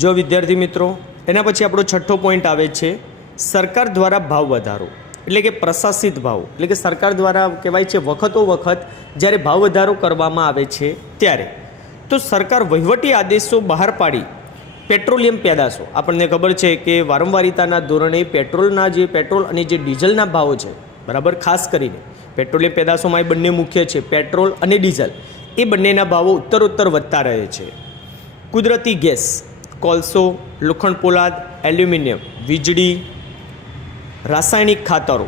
જો વિદ્યાર્થી મિત્રો, એના પછી આપણો છઠ્ઠો પોઈન્ટ આવે છે સરકાર દ્વારા ભાવ વધારો, એટલે કે પ્રશાસિત ભાવ, એટલે કે સરકાર દ્વારા કહેવાય છે વખતો વખત જ્યારે ભાવ વધારો કરવામાં આવે છે ત્યારે તો સરકાર વહીવટી આદેશો બહાર પાડી પેટ્રોલિયમ પેદાશો, આપણને ખબર છે કે વારંવારિતાના ધોરણે પેટ્રોલ અને જે ડીઝલના ભાવો છે, બરાબર, ખાસ કરીને પેટ્રોલિયમ પેદાશોમાં એ બંને મુખ્ય છે, પેટ્રોલ અને ડીઝલ, એ બંનેના ભાવો ઉત્તરોત્તર વધતા રહે છે. કુદરતી ગેસ, કોલસો, લોખંડ પોલાદ, એલ્યુમિનિયમ, વીજળી, રાસાયણિક ખાતરો,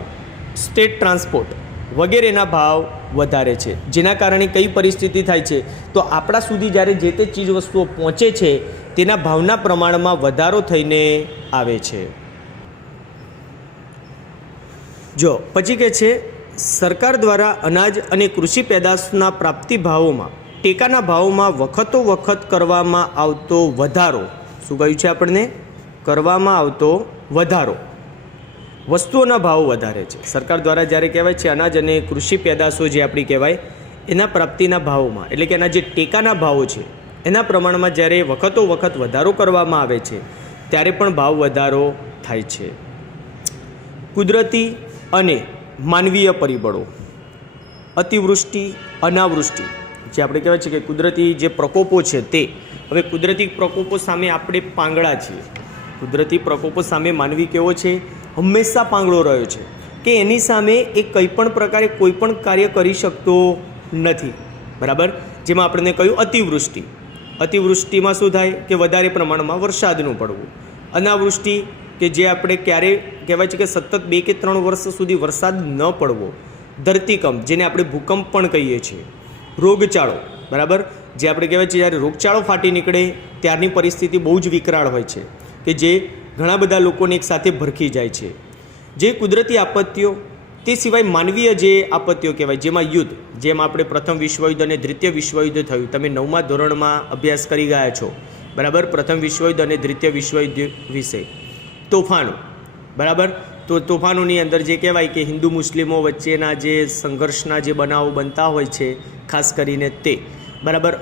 સ્ટેટ ટ્રાન્સપોર્ટ વગેરેના ભાવ વધારે છે. જેના કારણે કઈ પરિસ્થિતિ થાય છે તો આપણા સુધી જ્યારે જે તે ચીજ વસ્તુઓ પહોંચે છે તેના ભાવના પ્રમાણમાં વધારો થઈને આવે છે. જો પછી કહે છે સરકાર દ્વારા અનાજ અને કૃષિ પેદાશના પ્રાપ્તિ ભાવોમાં ટેકાના ભાવોમાં વખતો વખત કરવામાં આવતો વધારો. શું કહ્યું છે આપણને? કરવામાં આવતો વધારો. વસ્તુઓના ભાવ વધારે છે. સરકાર દ્વારા જ્યારે કહેવાય છે અનાજ અને કૃષિ પેદાશો જે આપણી કહેવાય એના પ્રાપ્તિના ભાવોમાં, એટલે કે એના જે ટેકાના ભાવો છે એના પ્રમાણમાં જ્યારે વખતો વખત વધારો કરવામાં આવે છે ત્યારે પણ ભાવ વધારો થાય છે. કુદરતી અને માનવીય પરિબળો, અતિવૃષ્ટિ, અનાવૃષ્ટિ, જે આપણે કહેવાય છે કે કુદરતી જે પ્રકોપો છે તે, હવે કુદરતી પ્રકોપો સામે આપણે પાંગળા છીએ. કુદરતી પ્રકોપો સામે માનવી કેવો છે? હંમેશા પાંગળો રહ્યો છે કે એની સામે એ કંઈ પણ પ્રકારે કોઈ પણ કાર્ય કરી શકતો નથી, બરાબર. જેમાં આપણને કહ્યું અતિવૃષ્ટિ. અતિવૃષ્ટિમાં શું થાય કે વધારે પ્રમાણમાં વરસાદનું પડવું. અનાવૃષ્ટિ કે જે આપણે ક્યારે કહેવાય છે કે સતત 2 કે 3 વર્ષ સુધી વરસાદ ન પડવો. ધરતીકંપ, જેને આપણે ભૂકંપ પણ કહીએ છીએ. રોગચાળો, બરાબર, જે આપણે કહેવાય છે જ્યારે રોગચાળો ફાટી નીકળે ત્યારની પરિસ્થિતિ બહુ જ વિકરાળ હોય છે કે જે ઘણા બધા લોકોને એકસાથે ભરખી જાય છે. જે કુદરતી આપત્તિઓ, તે સિવાય માનવીય જે આપત્તિઓ કહેવાય, જેમાં યુદ્ધ, જેમ આપણે પ્રથમ વિશ્વયુદ્ધ અને દ્વિતીય વિશ્વયુદ્ધ થયું, તમે 9મા ધોરણમાં અભ્યાસ કરી ગયા છો, બરાબર, પ્રથમ વિશ્વયુદ્ધ અને દ્વિતીય વિશ્વયુદ્ધ વિશે. તોફાનો, બરાબર, તો તોફાનોની અંદર જે કહેવાય કે હિન્દુ મુસ્લિમો વચ્ચેના જે સંઘર્ષના જે બનાવો બનતા હોય છે ખાસ કરીને તે, બરાબર,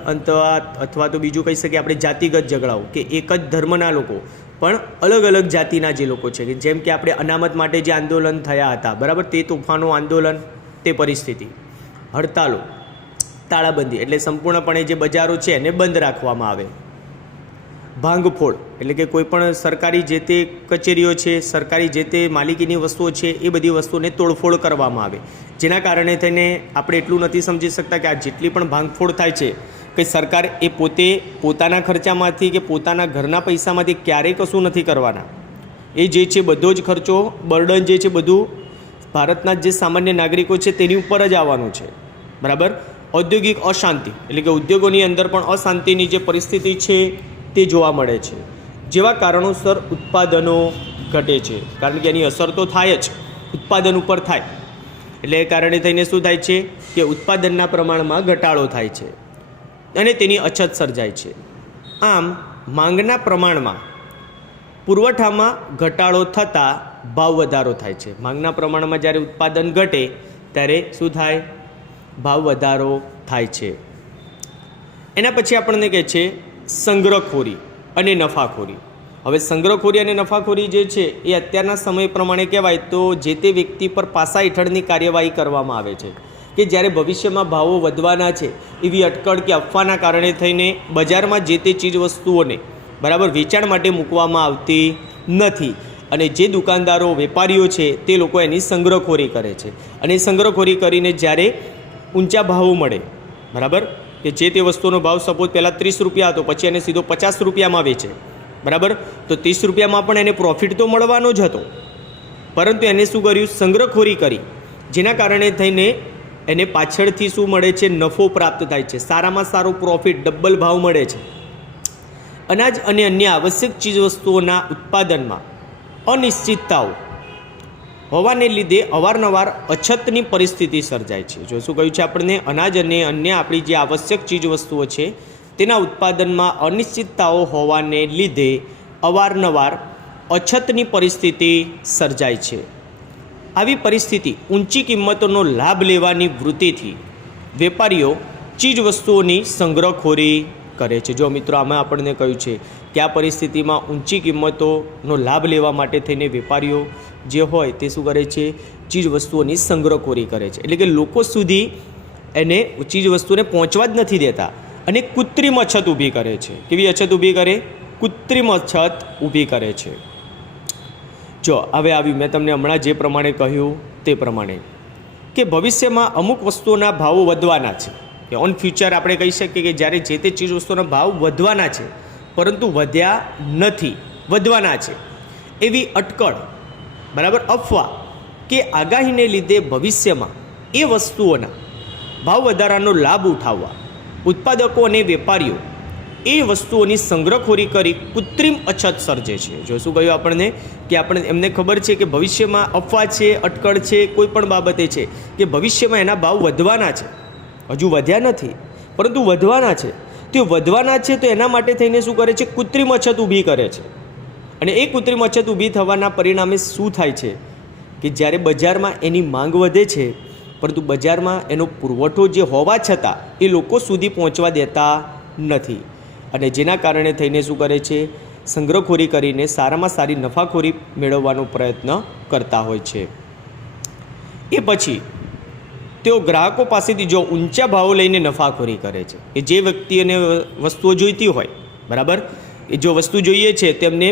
અથવા તો બીજું કહી શકીએ આપણે જાતિગત ઝઘડાઓ, કે એક જ ધર્મના લોકો પણ અલગ અલગ જાતિના જે લોકો છે, કે જેમ કે આપણે અનામત માટે જે આંદોલન થયા હતા, બરાબર, તે તોફાનો આંદોલન, તે પરિસ્થિતિ. હડતાલો, તાળાબંધી, એટલે સંપૂર્ણપણે જે બજારો છે એને બંધ રાખવામાં આવે. ભાંગફોડ, એટલે કે કોઈ પણ સરકારી જે તે કચેરીઓ છે, સરકારી જે તે માલિકીની વસ્તુઓ છે એ બધી વસ્તુઓને તોડફોડ કરવામાં આવે. જેના કારણે થઈને આપણે એટલું નથી સમજી શકતા કે આ જેટલી પણ ભાંગફોડ થાય છે કે સરકાર એ પોતે પોતાના ખર્ચામાંથી કે પોતાના ઘરના પૈસામાંથી ક્યારેય કશું નથી કરવાના. એ જે છે બધો જ ખર્ચો, બર્ડન જે છે બધું ભારતના જે સામાન્ય નાગરિકો છે તેની ઉપર જ આવવાનું છે, બરાબર. ઔદ્યોગિક અશાંતિ, એટલે કે ઉદ્યોગોની અંદર પણ અશાંતિની જે પરિસ્થિતિ છે તે જોવા મળે છે. જેવા કારણોસર ઉત્પાદનો ઘટે છે, કારણ કે એની અસર તો થાય જ, ઉત્પાદન ઉપર થાય, એટલે એ કારણે થઈને શું થાય છે કે ઉત્પાદનના પ્રમાણમાં ઘટાડો થાય છે અને તેની અછત સર્જાય છે. આમ માંગના પ્રમાણમાં પુરવઠામાં ઘટાડો થતાં ભાવ વધારો થાય છે. માંગના પ્રમાણમાં જ્યારે ઉત્પાદન ઘટે ત્યારે શું થાય? ભાવ વધારો થાય છે. એના પછી આપણને કહે છે સંગ્રહખોરી અને નફાખોરી. હવે સંગ્રહખોરી અને નફાખોરી જે છે એ અત્યારના સમય પ્રમાણે કહેવાય તો જે તે વ્યક્તિ પર પાસા હેઠળની કાર્યવાહી કરવામાં આવે છે કે જ્યારે ભવિષ્યમાં ભાવો વધવાના છે એવી અટકળ કે અફવાના કારણે થઈને બજારમાં જે તે ચીજ વસ્તુઓને, બરાબર, વેચાણ માટે મૂકવામાં આવતી નથી અને જે દુકાનદારો, વેપારીઓ છે તે લોકો એની સંગ્રહખોરી કરે છે અને સંગ્રહખોરી કરીને જ્યારે ઊંચા ભાવો મળે, બરાબર, કે જે તે વસ્તુનો ભાવ સપોઝ પહેલાં 30 રૂપિયા હતો પછી એને સીધો 50 રૂપિયામાં વેચે, બરાબર, તો 30 રૂપિયામાં પણ એને પ્રોફિટ તો મળવાનો જ હતો, પરંતુ એને શું કર્યું? સંગ્રહખોરી કરી, જેના કારણે થઈને એને પાછળથી શું મળે છે? નફો પ્રાપ્ત થાય છે, સારામાં સારો પ્રોફિટ, ડબલ ભાવ મળે છે. અનાજ અને અન્ય આવશ્યક ચીજવસ્તુઓના ઉત્પાદનમાં અનિશ્ચિતતાઓ હોવાને લીધે અવારનવાર અછતની પરિસ્થિતિ સર્જાય છે. જો શું કહ્યું છે આપણને? અનાજ અને અન્ય આપણી જે આવશ્યક ચીજવસ્તુઓ છે તેના ઉત્પાદનમાં અનિશ્ચિતતાઓ હોવાને લીધે અવારનવાર અછતની પરિસ્થિતિ સર્જાય છે. આવી પરિસ્થિતિ ઊંચી કિંમતોનો લાભ લેવાની વૃત્તિથી વેપારીઓ ચીજવસ્તુઓની સંગ્રહખોરી કરે છે. જો મિત્રો, આમાં આપણને કહ્યું છે કે આ પરિસ્થિતિમાં ઊંચી કિંમતોનો લાભ લેવા માટે થઈને વેપારીઓ જે હોય તે શું કરે છે, ચીજ વસ્તુઓની સંગ્રહખોરી કરે છે. એટલે કે લોકો સુધી એને ચીજ વસ્તુને પહોંચવા જ નથી દેતા અને કૃત્રિમ અછત ઊભી કરે છે. કેવી અછત ઊભી કરે? કૃત્રિમ અછત ઊભી કરે છે. જો હવે આવ્યું મેં તમને હમણાં જે પ્રમાણે કહ્યું તે પ્રમાણે કે ભવિષ્યમાં અમુક વસ્તુઓના ભાવો વધવાના છે, કે ઓન ફ્યુચર આપણે કહી શકીએ કે જ્યારે જે તે ચીજ વસ્તુઓના ભાવ વધવાના છે પરંતુ વધ્યા નથી, વધવાના છે, એવી અટકળ, બરાબર, અફવા કે આગાહીને લીધે ભવિષ્યમાં એ વસ્તુઓના ભાવ વધારાનો લાભ ઉઠાવવા ઉત્પાદકો અને વેપારીઓ એ વસ્તુઓની સંગ્રહખોરી કરી કૃત્રિમ અછત સર્જે છે. જો શું કહ્યું આપણને કે એમને ખબર છે કે ભવિષ્યમાં અફવા છે, અટકળ છે, કોઈ પણ બાબતે છે કે ભવિષ્યમાં એના ભાવ વધવાના છે, હજુ વધ્યા નથી પરંતુ વધવાના છે, તે વધવાના છે તો એના માટે થઈને શું કરે છે, કૃત્રિમ અછત ઊભી કરે છે. અને એ કૃત્રિમ અછત ઊભી થવાના પરિણામે શું થાય છે કે જ્યારે બજારમાં એની માંગ વધે છે પરંતુ બજારમાં એનો પુરવઠો જે હોવા છતાં એ લોકો સુધી પહોંચવા દેતા નથી અને જેના કારણે થઈને શું કરે છે, સંગ્રહખોરી કરીને સારામાં સારી નફાખોરી મેળવવાનો પ્રયત્ન કરતા હોય છે. એ પછી તેઓ ગ્રાહકો પાસેથી જો ઊંચા ભાવો લઈને નફાખોરી કરે છે કે જે વ્યક્તિને વસ્તુઓ જોઈતી હોય, બરાબર, એ જો વસ્તુ જોઈએ છે તેમને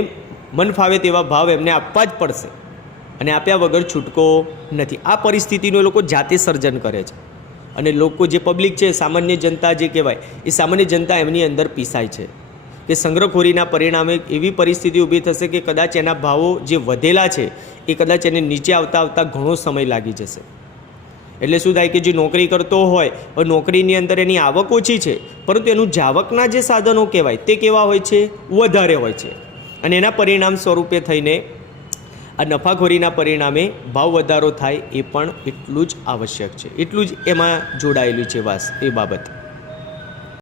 મન ફાવે તેવા ભાવ એમને આપવા જ પડશે અને આપ્યા વગર છૂટકો નથી. આ પરિસ્થિતિનું એ લોકો જાતે સર્જન કરે છે અને લોકો જે પબ્લિક છે, સામાન્ય જનતા જે કહેવાય, એ સામાન્ય જનતા એમની અંદર પીસાય છે કે સંગ્રહખોરીના પરિણામે એવી પરિસ્થિતિ ઊભી થશે કે કદાચ એના ભાવો જે વધેલા છે એ કદાચ એને નીચે આવતા ઘણો સમય લાગી જશે. એટલે શું થાય કે જે નોકરી કરતો હોય, નોકરીની અંદર એની આવક ઓછી છે પરંતુ એનું જાવકના જે સાધનો કહેવાય તે કેવા હોય છે, વધારે હોય છે અને એના પરિણામ સ્વરૂપે થઈને આ નફાખોરીના પરિણામે ભાવ વધારો થાય એ પણ એટલું જ આવશ્યક છે, એટલું જ એમાં જોડાયેલું છે એ બાબત.